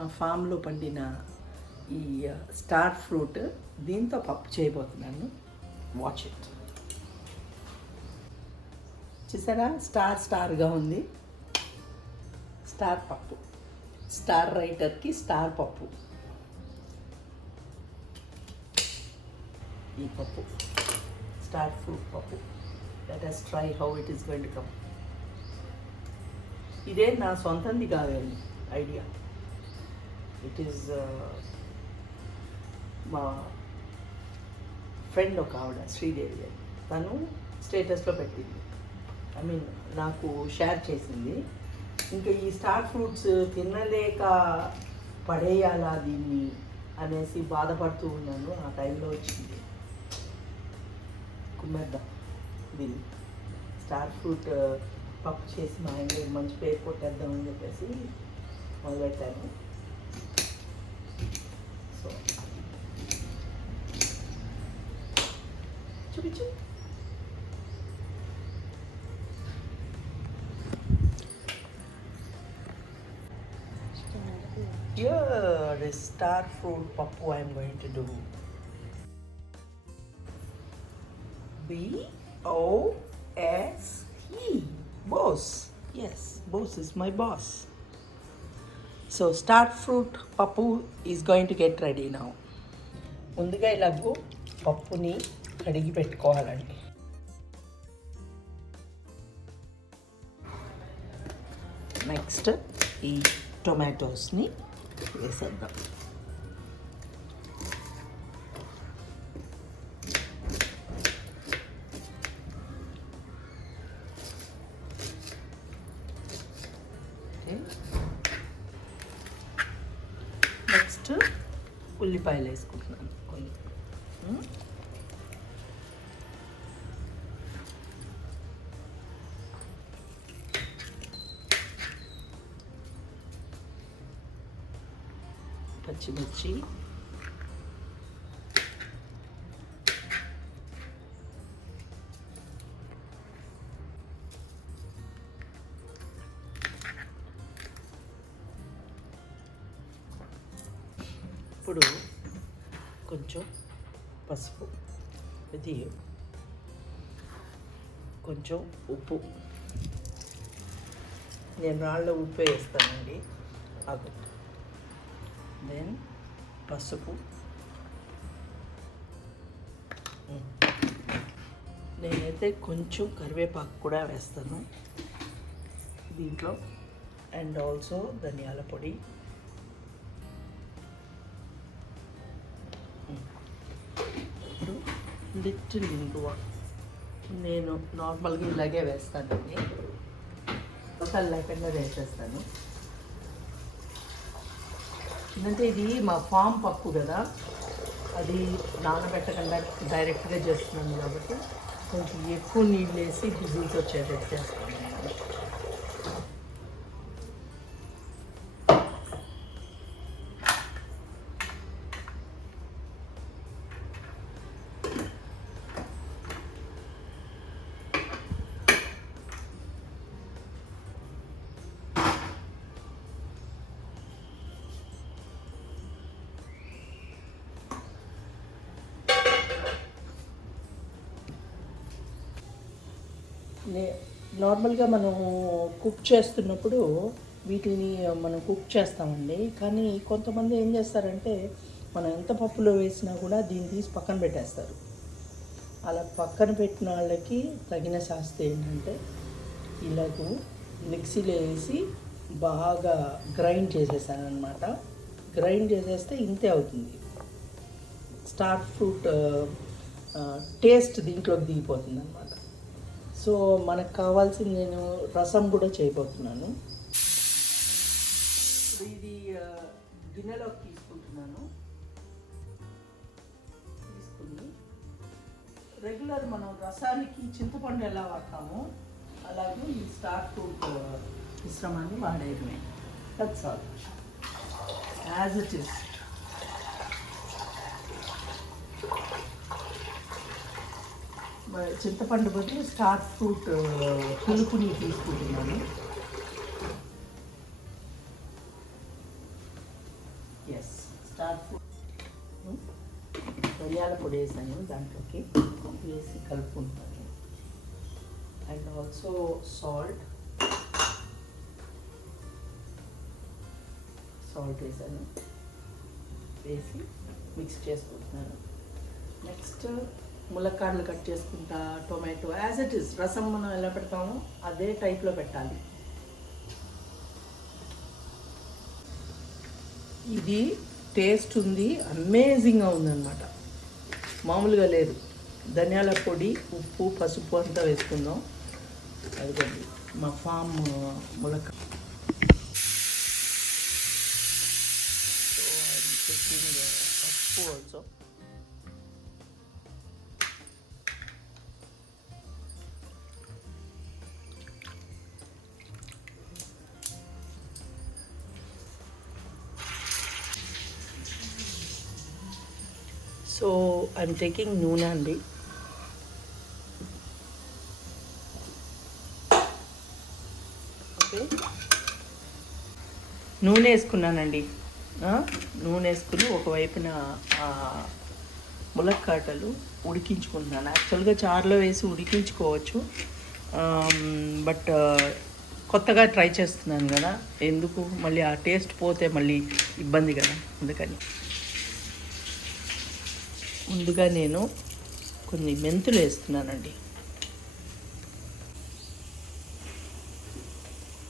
మా ఫామ్లో పండిన ఈ స్టార్ ఫ్రూట్ దీంతో పప్పు చేయబోతున్నాను. Watch it. చూసారా, స్టార్గా ఉంది. స్టార్ పప్పు, స్టార్ రైటర్కి స్టార్ పప్పు. ఈ పప్పు స్టార్ ఫ్రూట్ పప్పు. Let us try how it is going to come. ఇదే నా సొంతంది కాదండి ఐడియా. ఇట్ ఈస్ మా ఫ్రెండ్ ఒక ఆవిడ శ్రీదేవి, తను స్టేటస్లో పెట్టింది. ఐ మీన్ నాకు షేర్ చేసింది. ఇంకా ఈ స్టార్ ఫ్రూట్స్ తినలేక పడేయాలా దీన్ని అనేసి బాధపడుతూ ఉన్నాను. ఆ టైంలో వచ్చింది కుమ్మేద్దాం దీన్ని. స్టార్ ఫ్రూట్ పప్పు చేసి మా ఆయన మంచి పేరు కొట్టేద్దామని చెప్పేసి మొదలెట్టాను. సో చూపించు. Here is star fruit pappu I am going to do. B-O-S-E. Boss. Yes, boss is my boss. So star fruit pappu is going to get ready now. ముందుగా ఇలాగూ పప్పుని కడిగి పెట్టుకోవాలండి. నెక్స్ట్ ఈ టొమాటోస్ని వేసేద్దాం. నెక్స్ట్ ఉల్లిపాయలు వేసుకుంటున్నాను కొన్ని. పచ్చిమిర్చి, ఇప్పుడు కొంచెం పసుపు, ఇది కొంచెం ఉప్పు. నేను రాళ్ళ ఉప్పు వేస్తానండి. అది దెన్ పసుపు, నేనైతే కొంచెం కరివేపాకు కూడా వేస్తాను దీంట్లో. అండ్ ఆల్సో ధనియాల పొడి, ఇప్పుడు లిటిల్ ఇంగువ. నేను నార్మల్గా ఇలాగే వేస్తానండి, మసాలా లేకుండా వేసేస్తాను. ఎందుకంటే ఇది మా ఫామ్ పప్పు కదా, అది నానబెట్టకుండా డైరెక్ట్గా చేస్తున్నాను కాబట్టి కొంచెం ఎక్కువ నీళ్ళు వేసి బిజిల్స్ వచ్చేటట్టు చేస్తాను. నార్మల్గా మనం కుక్ చేస్తున్నప్పుడు వీటిని మనం కుక్ చేస్తామండి. కానీ కొంతమంది ఏం చేస్తారంటే మనం ఎంత పప్పులో వేసినా కూడా దీన్ని తీసి పక్కన పెట్టేస్తారు. అలా పక్కన పెట్టిన వాళ్ళకి తగిన శాస్త్రం ఏంటంటే ఇలాగూ మిక్సీలో వేసి బాగా గ్రైండ్ చేసేసాను అనమాట. గ్రైండ్ చేసేస్తే ఇంతే అవుతుంది. స్టార్ ఫ్రూట్ టేస్ట్ దీంట్లోకి దిగిపోతుంది అనమాట. సో మనకు కావాల్సింది నేను రసం కూడా చేయబోతున్నాను. ఇది గిన్నెలోకి తీసుకుంటున్నాను. తీసుకుని రెగ్యులర్ మనం రసానికి చింతపండు ఎలా వాడతామో అలాగే ఈ స్టార్ ఫ్రూట్ మిశ్రమాన్ని వాడేయడమే. That's all, as it is. చింతపండు బదులు స్టార్ ఫ్రూట్ పులుపుని తీసుకుంటున్నాను. ధనియాల పొడి వేసాను దాంట్లోకి, వేసి కలుపుకుంటాను. అండ్ ఆల్సో సాల్ట్ వేసాను, వేసి మిక్స్ చేసుకుంటున్నాను. నెక్స్ట్ ములక్కాడలు కట్ చేసుకుంటా, టొమాటో యాజ్ ఇట్ ఈస్, రసం మనం ఎలా పెడతామో అదే టైప్లో పెట్టాలి. ఇది టేస్ట్ ఉంది, అమేజింగ్గా ఉందన్నమాట, మామూలుగా లేదు. ధనియాల పొడి, ఉప్పు, పసుపు అంతా వేసుకుందాం. అదిగోండి మా ఫామ్ ములక్కాడ. పసుపు ఆల్సో. సో ఐఎమ్ టేకింగ్ నూనె అండి. ఓకే, నూనె వేసుకున్నానండి. నూనె వేసుకుని ఒకవైపున ములక్కాడలు ఉడికించుకుంటున్నాను. యాక్చువల్గా చారులో వేసి ఉడికించుకోవచ్చు, బట్ కొత్తగా ట్రై చేస్తున్నాను కదా, ఎందుకు మళ్ళీ ఆ టేస్ట్ పోతే మళ్ళీ ఇబ్బంది కదా, అందుకని ముందుగా నేను కొన్ని మెంతులు వేస్తున్నానండి.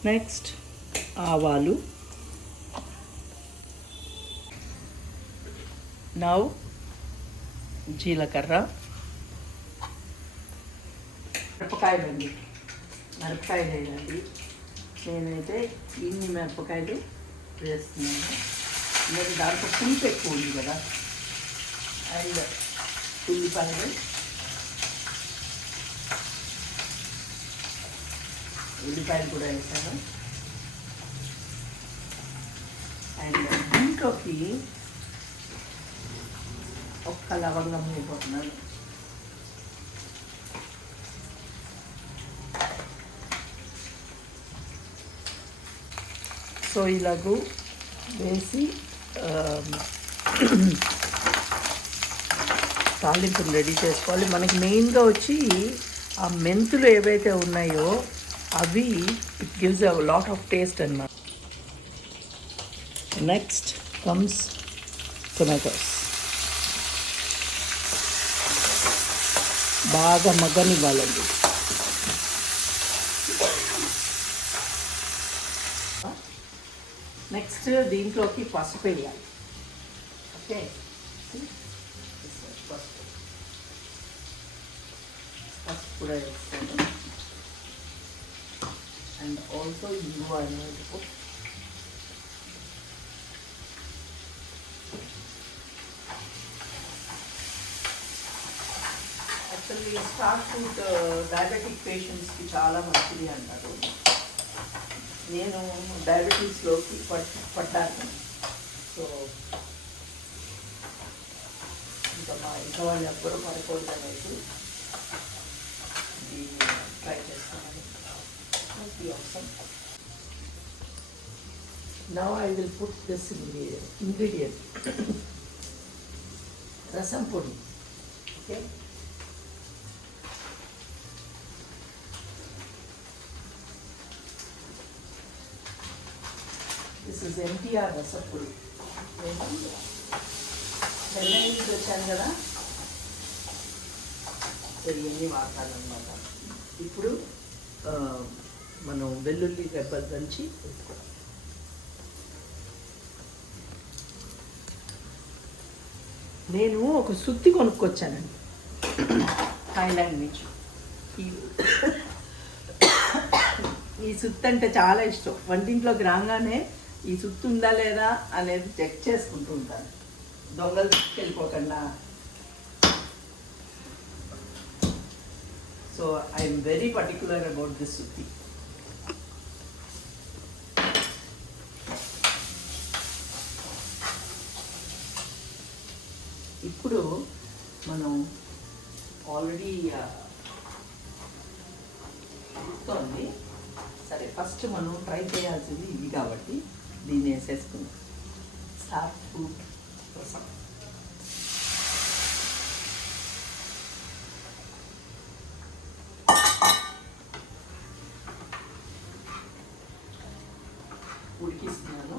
నెక్స్ట్ ఆవాలు, నౌ జీలకర్ర, మిరపకాయలండి. మిరపకాయలు వేయండి. నేనైతే ఇన్ని మిరపకాయలు వేస్తున్నాను, మరి దాంట్లో పులుపు ఎక్కువ ఉంది కదా. అండ్ ఉల్లిపాయలు, కూడా వేసాను. అండ్ దీంట్లోకి ఒక్క లవంగం వేయబోతున్నాను. సో ఇలాగూ వేసి తాలింపులు రెడీ చేసుకోవాలి. మనకి మెయిన్గా వచ్చి ఆ మెంతులు ఏవైతే ఉన్నాయో అవి it gives a lot of taste అన్నమాట. Next comes tomatoes. బాగా మగ్గనివ్వాలండి. నెక్స్ట్ దీంట్లోకి పసుపు వేయాలి. ఓకే, పసుపు కూడా వేస్తాను. అండ్ ఆల్సో ఇంగువ అనేది. యాక్చువల్లీ స్టార్ ఫ్రూట్ డయాబెటిక్ పేషెంట్స్కి చాలా మంచిది అంటారు. నేను డయాబెటీస్లోకి పడ్డాను. సో ఇంకా మా ఇంట్లో వాళ్ళు ఎవ్వరూ పడకూడదు అనేసి దీన్ని ట్రై చేస్తాను. Now I will put this ingredient. Rasam podi. Okay. This is MTR rasam podi. Chennai నుంచి వచ్చాను కదా, సో ఇవన్నీ వాడతానమాట. ఇప్పుడు మనం వెల్లుల్లి రెబ్బలు దంచి వేసుకోవాలి. నేను ఒక సుత్తి కొనుక్కొచ్చానండి థాయిలాండ్ నుంచి. ఈ సుత్తి అంటే చాలా ఇష్టం. వంటింట్లోకి రాగానే ఈ సుత్తి ఉందా లేదా అనేది చెక్ చేసుకుంటూ ఉంటాను, దొంగలు వెళ్ళిపోకుండా. So I'm very particular about this సుత్తి. ఇప్పుడు మనం ఆల్రెడీ ఉడుకుతోంది. సరే, ఫస్ట్ మనం ట్రై చేయాల్సింది ఇది కాబట్టి దీన్ని వేసేసుకుందాం. స్టార్ ఫ్రూట్ రసం. ఉడికిస్తున్నాను.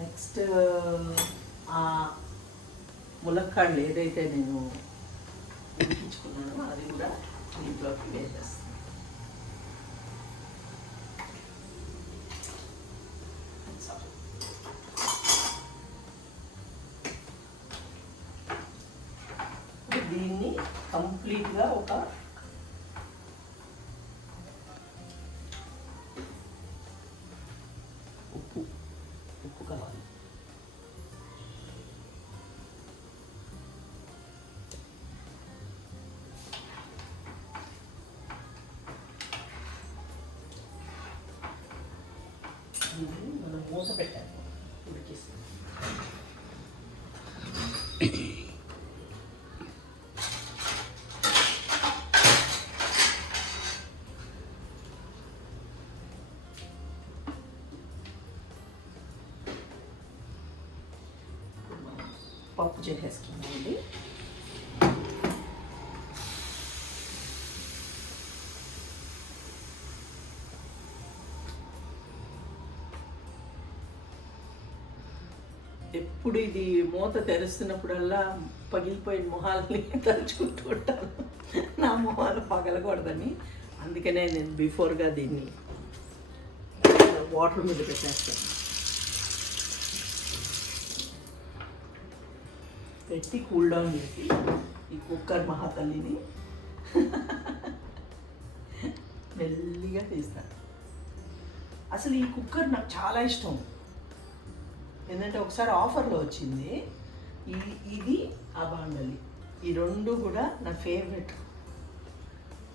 నెక్స్ట్ ఆ ములక్కాడలు ఏదైతే నేను ఉడికించుకున్నానో అది కూడా దీంట్లోకి వేసేస్తాను. దీన్ని కంప్లీట్గా ఒక ఉప్పు కావాలి. దీన్ని మనం మూత పెట్టాము ఉడికిస్తాం. పప్పు చేసేసుకున్నామండి. ఎప్పుడు ఇది మూత తెరుస్తున్నప్పుడల్లా పగిలిపోయిన మొహాలని తలుచుకుంటూ ఉంటాను. నా మొహాలు పగలకూడదని, అందుకనే నేను బిఫోర్గా దీన్ని వాటర్ మీద పెట్టేస్తాను. పెట్టి కూల్ డౌన్ చేసి ఈ కుక్కర్ మహాతల్లిని మెల్లిగా తీస్తాను. అసలు ఈ కుక్కర్ నాకు చాలా ఇష్టం. ఏంటంటే ఒకసారి ఆఫర్లో వచ్చింది ఇది ఆ బాండలి, ఈ రెండు కూడా నా ఫేవరెట్.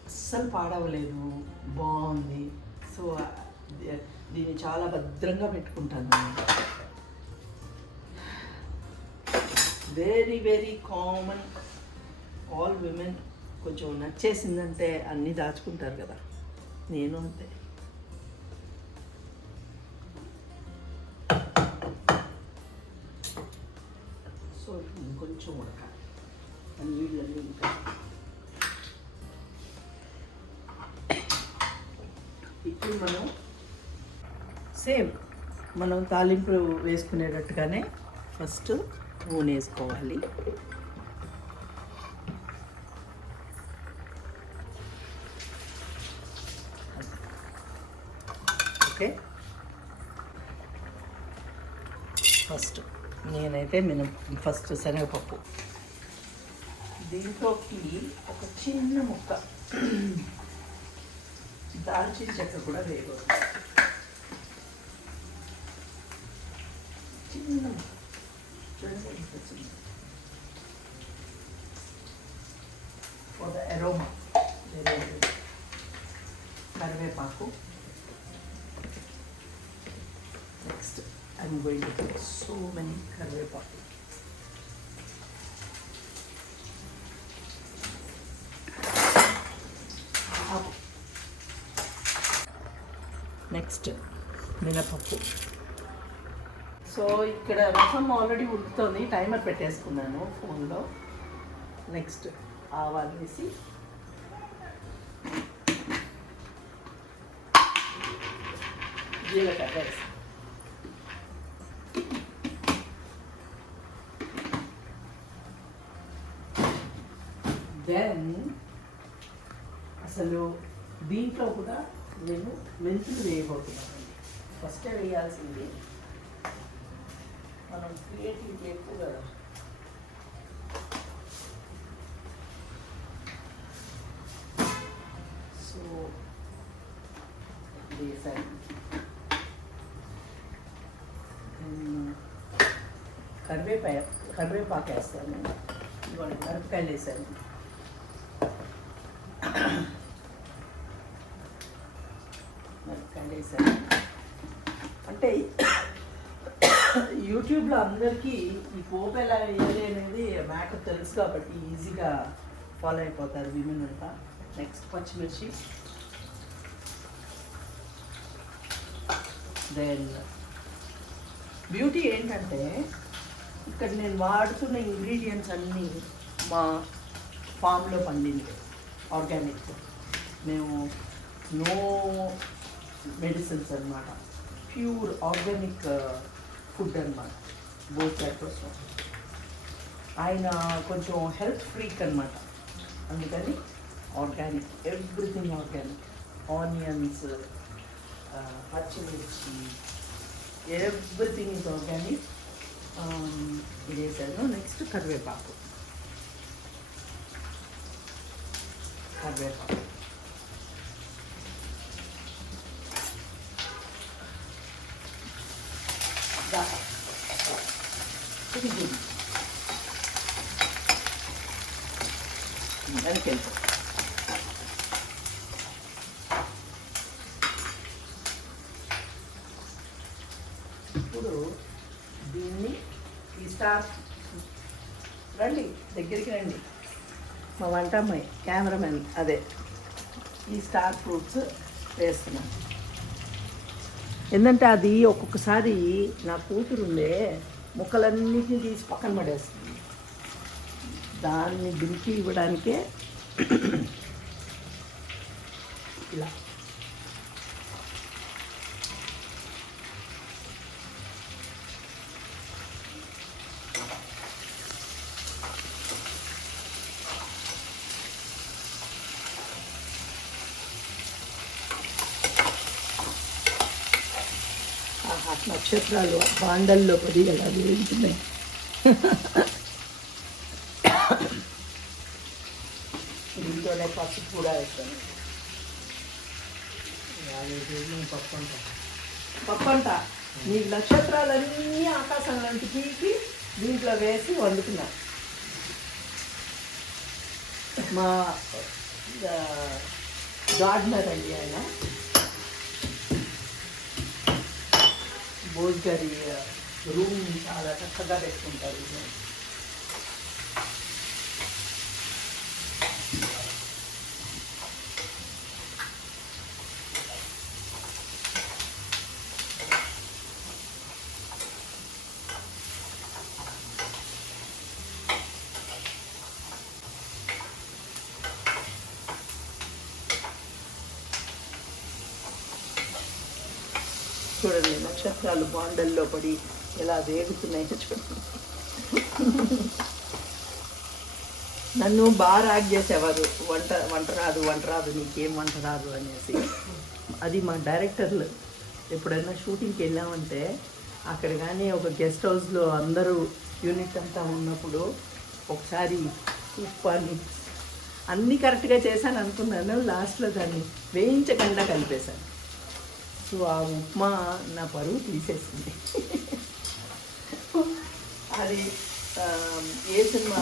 అస్సలు పాడవలేదు, బాగుంది. సో దీన్ని చాలా భద్రంగా పెట్టుకుంటాను. Very very common, all women కొంచెం నచ్చేసిందంటే అన్నీ దాచుకుంటారు కదా, నేను అంతే. సో ఇంకొంచెం ఉడకాలి, నీళ్ళన్నీ ఇంకా. ఇప్పుడు మనం సేమ్ మనం తాలింపు వేసుకునేటట్టుగానే ఫస్ట్ నూనె వేసుకోవాలి. ఓకే, ఫస్ట్ నేనైతే ఫస్ట్ శనగపప్పు, దీంట్లోకి ఒక చిన్న ముక్క దాల్చిన చెక్క కూడా వేయకూడదు, చిన్న ముక్క for the aroma. కరివేపాకు. Next I'm going to put so many కరివేపాకు. నెక్స్ట్ మినపప్పు. సో ఇక్కడ రసం ఆల్రెడీ ఉడుకుతుంది, టైమర్ పెట్టేసుకున్నాను ఫోన్లో. నెక్స్ట్ ఆవాలు వేసి జీలకర్ర వేసి దెన్ అసలు దీంట్లో కూడా నేను మెంతులు వేయబోతున్నాను. ఫస్టే వేయాల్సింది, మనం క్రియేటివిటీ ఎక్కువ కదా. సో వేసాను, కరివేపాకు వేస్తాను. ఇవాళ మిరపకాయలు వేసాను. మిరపకాయలు వేసాను అంటే యూట్యూబ్లో అందరికీ ఈ పోపు ఎలా వేయాలి అనేది మ్యాటర్ తెలుసు కాబట్టి ఈజీగా ఫాలో అయిపోతారు విమెన్ అంతా. నెక్స్ట్ పచ్చిమిర్చి, దెన్ బ్యూటీ ఏంటంటే ఇక్కడ నేను వాడుతున్న ఇంగ్రీడియంట్స్ అన్నీ మా ఫామ్లో పండింది, ఆర్గానిక్. మేము నో మెడిసిన్స్ అనమాట. ప్యూర్ ఆర్గానిక్ ఫుడ్ అనమాట బోజ్గారి కోసం. ఆయన కొంచెం హెల్త్ ఫ్రీక్ అనమాట, అందుకని ఆర్గానిక్, ఎవ్రీథింగ్ ఆర్గానిక్. ఆనియన్స్, పచ్చిమిర్చి, ఎవ్రీథింగ్ ఈజ్ ఆర్గానిక్. ఇది వేసాను. నెక్స్ట్ కరివేపాకు. వెల్కెళ్తాం. ఇప్పుడు దీన్ని ఈ స్టార్ రండి, దగ్గరికి రండి, మా వంట అమ్మాయి కెమెరామెన్, అదే ఈ స్టార్ ఫ్రూట్స్ వేస్తున్నాను. ఎందుకంటే అది ఒక్కొక్కసారి నా కూతురుండే ముక్కలన్నిటిని తీసి పక్కన పడేస్తుంది. దాన్ని దింపి ఇవ్వడానికే ఇలా. నక్షత్రాలు బాండల్లో పడి ఎలా వేయించున్నాయి. దీంట్లోనే పసుపు కూడా వేస్తాను. పప్పు అంట మీ నక్షత్రాలన్నీ ఆకాశంలోంచి పీకి దీంట్లో వేసి వండుకున్నా. మా గార్డెనర్ అండి ఆయన, భోజ్గారి రూమ్ చాలా చక్కగా పెట్టుకుంటారు. చూడండి నక్షత్రాలు బాండల్లో పడి ఎలా వేగుతున్నాయో చూడండి. నన్ను బాగా రాగ్ చేసేవారు, వంట రాదు నీకేం వంట రాదు అనేసి. అది మా డైరెక్టర్లు ఎప్పుడైనా షూటింగ్కి వెళ్ళామంటే అక్కడ కానీ ఒక గెస్ట్ హౌస్లో అందరూ యూనిట్ అంతా ఉన్నప్పుడు ఒకసారి ఉప్పు అన్నీ కరెక్ట్గా చేశాను అనుకున్నాను, లాస్ట్లో దాన్ని వేయించకుండా కలిపేశాను. సో ఆ ఉప్మా నా పరువు తీసేసింది. అది ఏ సినిమా,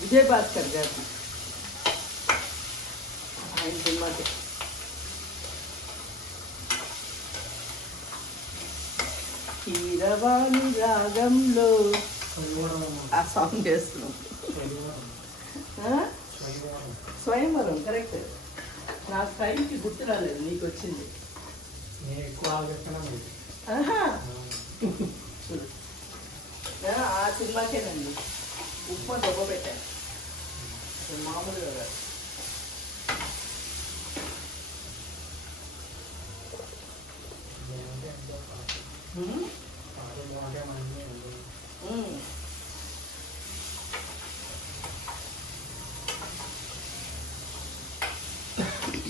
విజయభాస్కర్ గారు ఆయన సినిమాకి కీరవాణి రాగంలో ఆ సాంగ్ చేస్తున్నాం. స్వయంవరం కరెక్ట్. నా స్టైల్కి గుర్తు రాలేదు, నీకు వచ్చింది. ఆ సినిమాకేనండి ఉప్మా దొబ్బ పెట్టాను, మామూలుగా.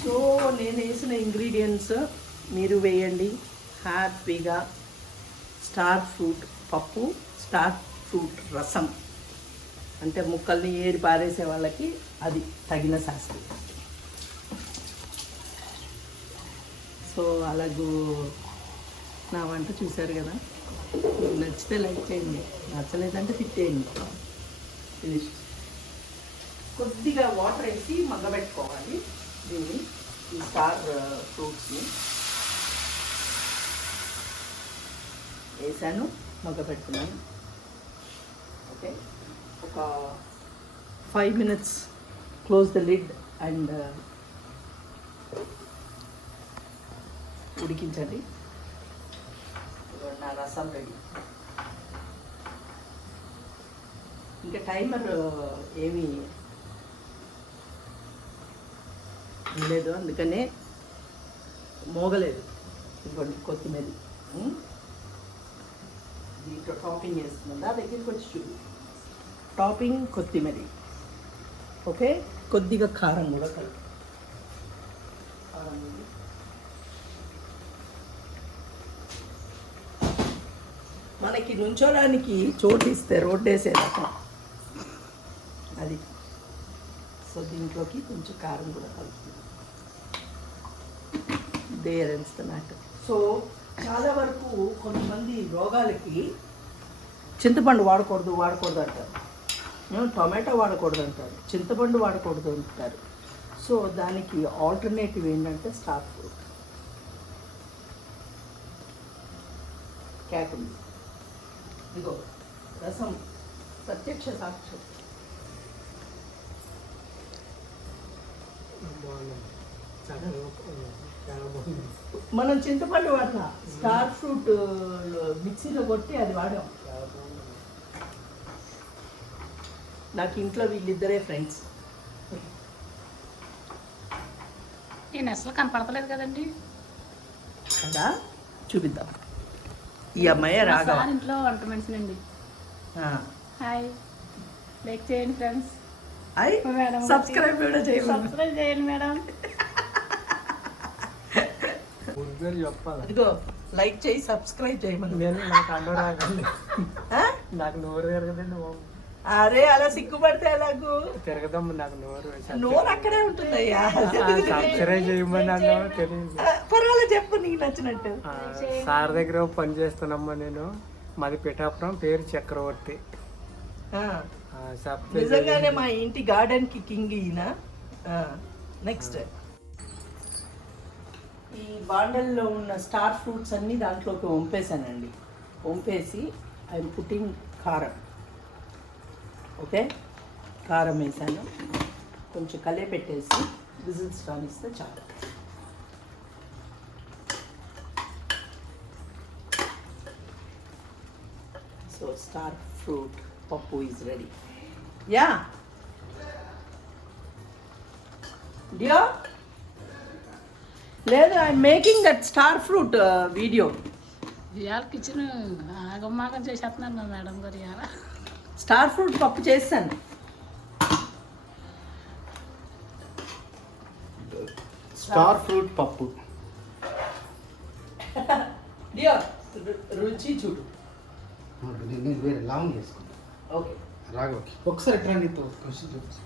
సో నేను వేసిన ఇంగ్రీడియంట్స్ మీరు వేయండి హ్యాపీగా. స్టార్ ఫ్రూట్ పప్పు, స్టార్ ఫ్రూట్ రసం, అంటే ముక్కల్ని ఏరి పారేసే వాళ్ళకి అది తగిన శాస్త్రం. సో అలాగూ నా వంట చూశారు కదా, మీకు నచ్చితే లైక్ చేయండి, నచ్చలేదంటే తిట్టేయండి. ఇది కొద్దిగా వాటర్ వేసి మగ్గబెట్టుకోవాలి దీన్ని, ఈ స్టార్ ఫ్రూట్స్ని వేసాను, మగ్గబెట్టుకున్నాను. ఓకే, ఒక 5 minutes close the lid and ఉడికించండి. నా రసం రెడీ. ఇంకా టైమర్ ఏమీ లేదు, అందుకనే మోగలేదు. ఇదిగోండి కొత్తిమీర. దీంట్లో టాపింగ్ వేస్తుందా దగ్గరికి వచ్చి చూడు. టాపింగ్ కొత్తిమీర. ఓకే, కొద్దిగా కారం కూడా కలిపి. కారం ఉంది. మనకి నుంచోడానికి చోటు ఇస్తే రోడ్డు వేసే రకం అది. సో దీంట్లోకి కొంచెం కారం కూడా కలుపుతుంది. There ends the matter. So చాలా వరకు కొంతమంది రోగాలకి చింతపండు వాడకూడదు అంటారు, టొమాటో వాడకూడదు అంటారు, చింతపండు వాడకూడదు అంటారు. సో దానికి ఆల్టర్నేటివ్ ఏంటంటే స్టార్ ఫ్రూట్. క్యాకులు ఇదిగో రసం, ప్రత్యక్ష సాక్ష్యం. మనం చింతపండు వాడలా, స్టార్ ఫ్రూట్ మిక్సీలో కొట్టి అది వాడాం. నాకు ఇంట్లో వీళ్ళిద్దరే ఫ్రెండ్స్. నేను అసలు కనపడతలేదు కదండి కదా, చూపిద్దాం. ఈ అమ్మాయి రాగా ఇంట్లో వంట మనిషినండి. హాయ్, లైక్ చేయండి ఫ్రెండ్స్. మేడం సబ్స్క్రైబ్ కూడా చేయండి మేడం. ఇదిగో లైక్ చేయి, సబ్స్క్రైబ్ చేయమని. నాకు అండో రాకండి, నాకు నోరు తిరగదండి. అరే అలా సిగ్గుపడితే ఎలాగూ తిరగదమ్మ, నాకు నోరు అక్కడే ఉంటుందయ్యా. సబ్స్క్రైబ్ చేయమని అన్నావు తెలియదు. పర్వాలేదు, చెప్పు నీకు నచ్చినట్టు. సార్ దగ్గర పని చేస్తున్నామ్మా నేను. మాది పిఠాపురం, పేరు చక్రవర్తి. నిజంగానే మా ఇంటి గార్డెన్ కి కింగ్ ఈయన. నెక్స్ట్ ఈ బాండల్లో ఉన్న స్టార్ ఫ్రూట్స్ అన్నీ దాంట్లోకి వంపేసానండి. వంపేసి ఐఎమ్ పుట్టింగ్ కారం. ఓకే, కారం వేసాను. కొంచెం కలే పెట్టేసి విజిల్స్ రానిస్తే చాలు. సో స్టార్ ఫ్రూట్ పప్పు ఈజ్ రెడీ. యా డియో లేదు, I'm making that star fruit video. ఇవాళ కిచెన్ ఆగమాగం చేసేస్తున్నాను మా మేడం గారు. ఇవాళ స్టార్ ఫ్రూట్ పప్పు చేస్తాను. స్టార్ ఫ్రూట్ పప్పు. డియో రుచి చూడు. నేను వేరే లాంగ్ వేసుకుంటాను. ఓకే రాఘవకి ఒకసారి ట్రై నీతో క్వశ్చన్ చూపించు.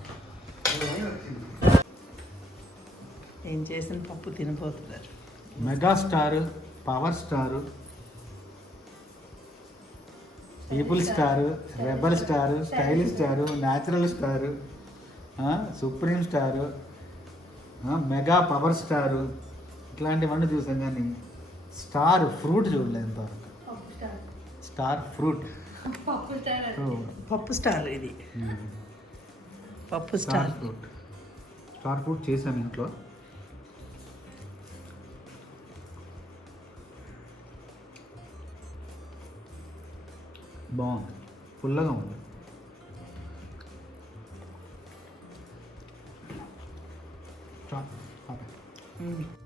నేను చేసిన పప్పు తినబోతున్నారు. Megastar, power star, people star, rebel star, style star, natural star, supreme star, mega power star, ఇట్లాంటివన్నీ చూసాం కానీ స్టార్ ఫ్రూట్ చూడలేదు ఇంతవరకు. స్టార్ ఫ్రూట్ పప్పు స్టార్ ఇది. పప్పు star star fruit. Star fruit చేశాను ఇంట్లో. బాగుంది, పుల్లగా ఉంది. Mm.